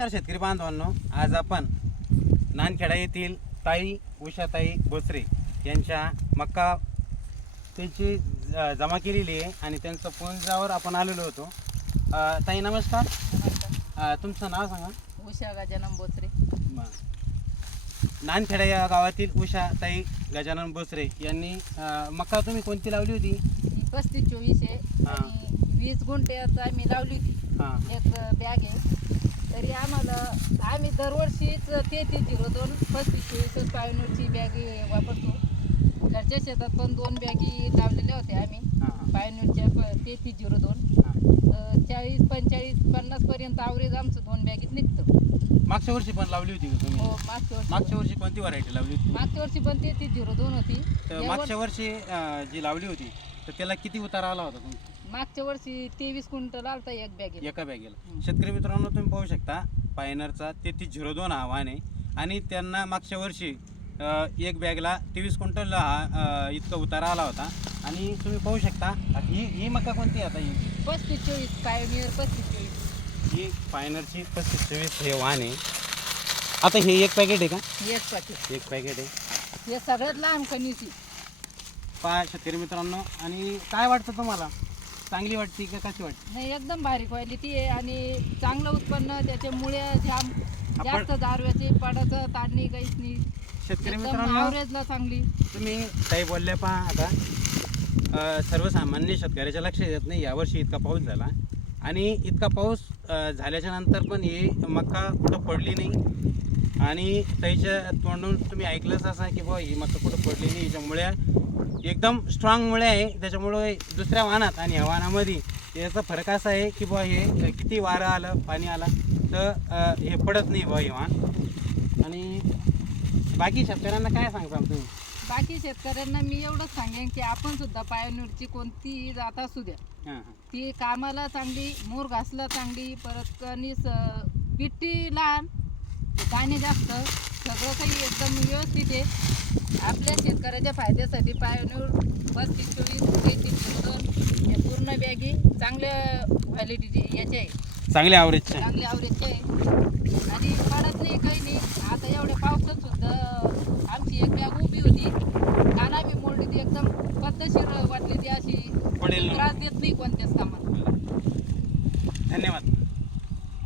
नमस्कार शेतकरी बांधवांनो, आज आपण नांदखेडा येथील ताई उषाताई भोसरे यांच्या मक्का त्यांची जमा केलेली आहे आणि त्यांचं पुंजावर आपण आलेलो होतो. ताई नमस्कार. तुमचं नाव सांगा. उषा गजानन बोचरे. नांदखेडा या गावातील उषाताई गजानन भोसरे यांनी मक्का तुम्ही कोणती लावली होती? 35-24 आहे आणि 20 गुंठ्यात आम्ही लावली होती. एक बॅग आहे. तरी आम्ही दरवर्षीच 3302 35-24 पायनूरची बॅग वापरतो. घरच्या शेतात पण 2 बॅगी लावलेल्या होत्या आम्ही पायनूरच्या 3302. 40-45-50 पर्यंत ॲव्हरेज आमचं 2 बॅगीत निघतं. मागच्या वर्षी पण लावली होती का तुम्ही? हो, मागच्या वर्षी कोणती व्हरायटी लावली होती? मागच्या वर्षी पण 3302 होती. तर मागच्या वर्षी जी लावली होती तर त्याला किती उतारा आला होता तुमचा? मागच्या वर्षी 23 क्विंटल आलता एक बॅगेत. एका बॅगेला. शेतकरी मित्रांनो, तुम्ही पाहू शकता पायनरचा 3302 हा वाहन आहे आणि त्यांना मागच्या वर्षी एक बॅगला 23 क्विंटल हा इतका उतारा आला होता. आणि तुम्ही पाहू शकता ही मका कोणती आता? ही 35-24 पायोनियर 35-24 ही पायनरची 35-24 हे वाहन आहे. आता हे एक पॅकेट आहे का? एक पाकिट. एक पॅकेट आहे. हे सगळ्यात लहान कणीची. पहा शेतकरी मित्रांनो, आणि काय वाटतं तुम्हाला? चांगली वाटते का कशी वाटते? नाही, एकदम भारी क्वालिटी आहे आणि चांगलं उत्पन्न. त्याच्यामुळे जास्त दारव्याचे पडाचं ताडणी काहीच नाही. शेतकरी एकदम मित्रांनो, ॲव्हरेजला चांगली. तुम्ही काही बोलल्या पहा. आता सर्वसामान्य शेतकऱ्याच्या लक्ष येत नाही यावर्षी इतका पाऊस झाला आणि इतका पाऊस झाल्याच्या नंतर पण हे मका कुठं पडली नाही. आणि त्याच्या तोंडून तुम्ही ऐकलंच असं की बुवा ही मका कुठं पडली नाही. याच्यामुळे एकदम स्ट्रॉंग मुळे आहे. त्याच्यामुळे दुसऱ्या वाहनात आणि ह्या वाहनामध्ये याचा फरक असा आहे की बुवा हे किती वारं आलं पाणी आलं तर हे पडत नाही बुवा हे वाहन. आणि बाकी शेतकऱ्यांना काय सांगता तुम्ही? बाकी शेतकऱ्यांना मी एवढंच सांगेन की आपण सुद्धा पायोनियरची कोणतीही जात असू द्या, ती कामाला चांगली, मूर घासला चांगली, परत कणीस पिट्टी लहान, दाणे जास्त, सगळं काही एकदम व्यवस्थित आहे. आपल्या शेतकऱ्याच्या फायद्यासाठी पायोनियर 35-24 3302 या पूर्ण बॅगी चांगल्या क्वालिटीचे याचे आहे, चांगल्या ॲव्हरेजच्या चांगल्या ॲव्हरेजचे आहे आणि पडत नाही काही नाही. आता एवढ्या पावसात सुद्धा आमची एक बॅग उभी होती, काना मी मोडली ती एकदम पद्धतशीर वाटली ती, अशी पडेल त्रास देत नाही कोणत्याच कामाला.